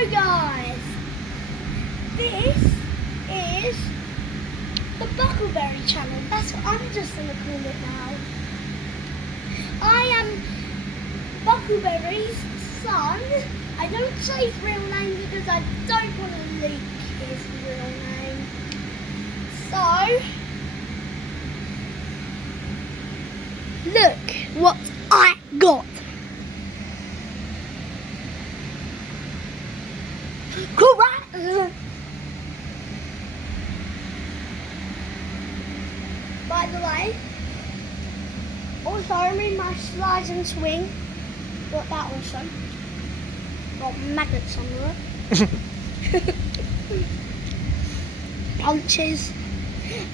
Hello guys, this is the Buckleberry channel. That's what I'm just going to call it now. I am Buckleberry's son. I don't say his real name because I don't want to leak his real name. So, look what I got. Correct. By the way, also I mean my slide and swing. Got that also. Got magnets on it. Punches.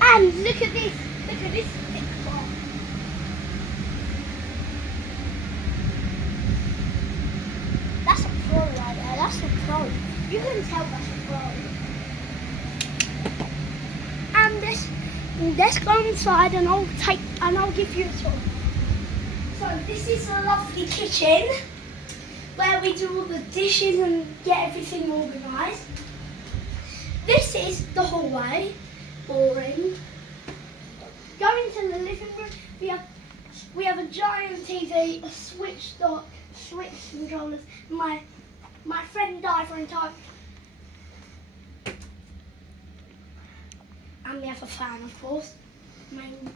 And look at this. Look at this big bar. That's a pro right there. That's a pro. You can tell that's a pro. And let's go inside and I'll give you a tour. So this is a lovely kitchen where we do all the dishes and get everything organised. This is the hallway. Boring. Going to the living room, we have a giant TV, a switch controllers. My friend died for time. And we have a fan, of course. Main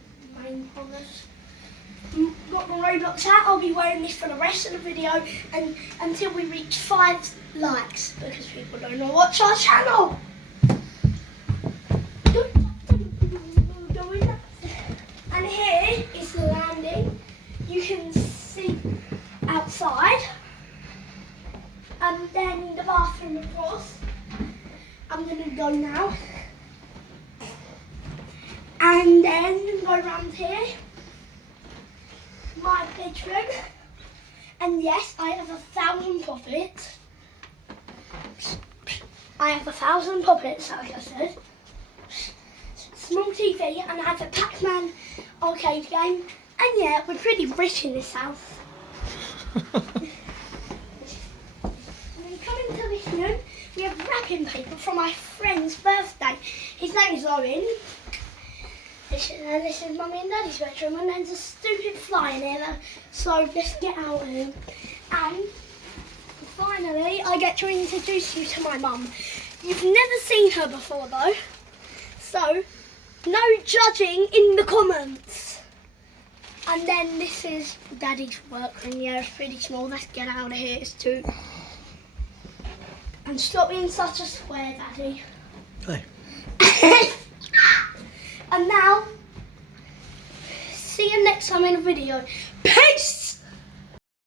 holders. Got my Roblox hat. I'll be wearing this for the rest of the video and until we reach 5 likes because people don't know what's our channel. And here is the landing. You can see outside. And then the bathroom, of course. I'm going to go now. And then go around here. My bedroom. And yes, I have 1,000 puppets. I have 1,000 puppets, like I said. Small TV, and I have a Pac-Man arcade game. And yeah, we're pretty rich in this house. To this room, we have wrapping paper from my friend's birthday. His name is Owen. This is Mummy and Daddy's bedroom, and there's a stupid fly in here. So let's get out of here. And finally, I get to introduce you to my mum. You've never seen her before though, so no judging in the comments. And then this is Daddy's workroom. Yeah, it's pretty small. Let's get out of here. It's too. And stop being such a square, Daddy. Hey. And now, see you next time in a video. Peace!